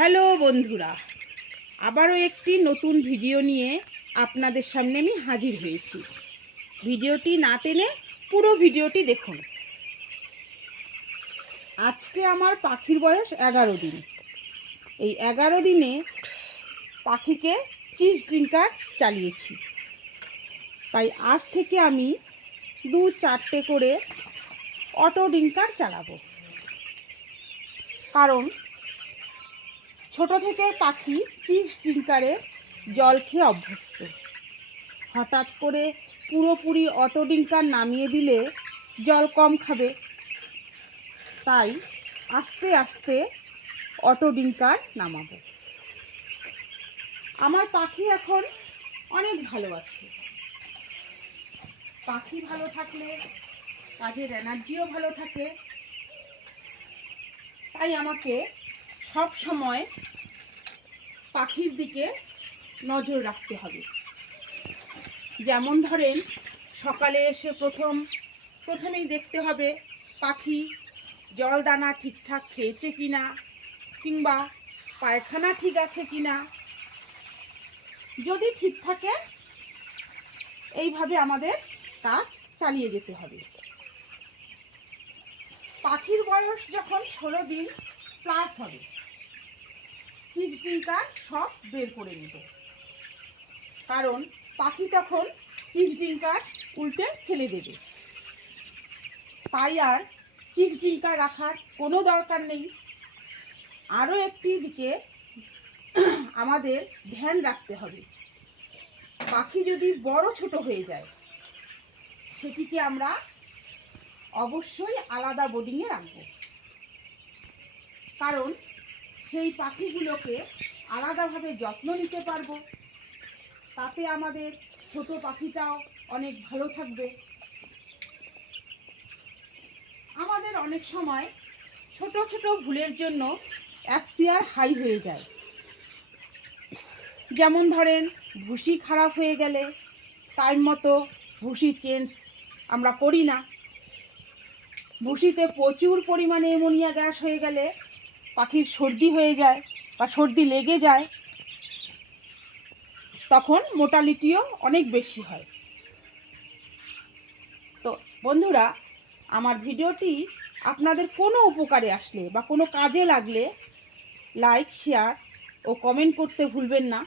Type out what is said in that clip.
Hello বন্ধুরা, আবারও একটি নতুন ভিডিও নিয়ে আপনাদের সামনে আমি হাজির হয়েছি। ভিডিওটি না টেনে পুরো ভিডিওটি দেখুন। আজকে আমার পাখির বয়স 11 দিন। এই 11 দিনে পাখিকে চিজ ড্রিঙ্কার চালিয়েছি। তাই আজ থেকে আমি 2-4টে করে অটো ড্রিঙ্কার চালাবো। কারণ ছোট থেকে পাখি চিজ ড্রিঙ্কারে জল খেয়ে অভ্যস্ত। হঠাৎ করে পুরোপুরি অটো ড্রিঙ্কার নামিয়ে দিলে জল কম খাবে। তাই আস্তে আস্তে অটো ড্রিঙ্কার নামাবো। আমার পাখি এখন অনেক ভালো আছে। পাখি ভালো থাকলে কাজের এনার্জিও ভালো থাকে। তাই আমাকে সব সময় পাখির দিকে নজর রাখতে হবে। যেমন ধরেন, সকালে এসে প্রথমেই দেখতে হবে পাখি জল দানা ঠিকঠাক খেয়েছে কিনা, কিংবা পায়খানা ঠিক আছে কিনা। যদি ঠিক থাকে, এইভাবে আমাদের কাজ চালিয়ে যেতে হবে। পাখির বয়স যখন 16 দিন প্লাস হবে, চিজ ড্রিঙ্কার সব বের করে নেব। কারণ পাখি তখন চিজ ড্রিঙ্কার উল্টে ফেলে দেবে। তাই আর চিজ ড্রিঙ্কার রাখার কোনো দরকার নেই। আরও একটি দিকে আমাদের ধ্যান রাখতে হবে। পাখি যদি বড় ছোট হয়ে যায়, সেটিকে আমরা অবশ্যই আলাদা বোর্ডিংয়ে রাখব। কারণ সেই পাখিগুলোকে আলাদাভাবে যত্ন নিতে পারবো। তাতে আমাদের ছোট পাখিটাও অনেক ভালো থাকবে। আমাদের অনেক সময় ছোট ছোট ভুলের জন্য FCR হাই হয়ে যায়। যেমন ধরেন, ভুসি খারাপ হয়ে গেলে টাইম মতো ভুসি চেঞ্জ আমরা করি না। ভুসিতে প্রচুর পরিমাণে অ্যামোনিয়া গ্যাস হয়ে গেলে পাখির সর্দি হয়ে যায় বা সর্দি লেগে যায়। তখন মোর্টালিটিও অনেক বেশি হয়। তো বন্ধুরা, আমার ভিডিওটি আপনাদের কোনো উপকারে আসলে বা কোনো কাজে লাগলে লাইক, শেয়ার ও কমেন্ট করতে ভুলবেন না।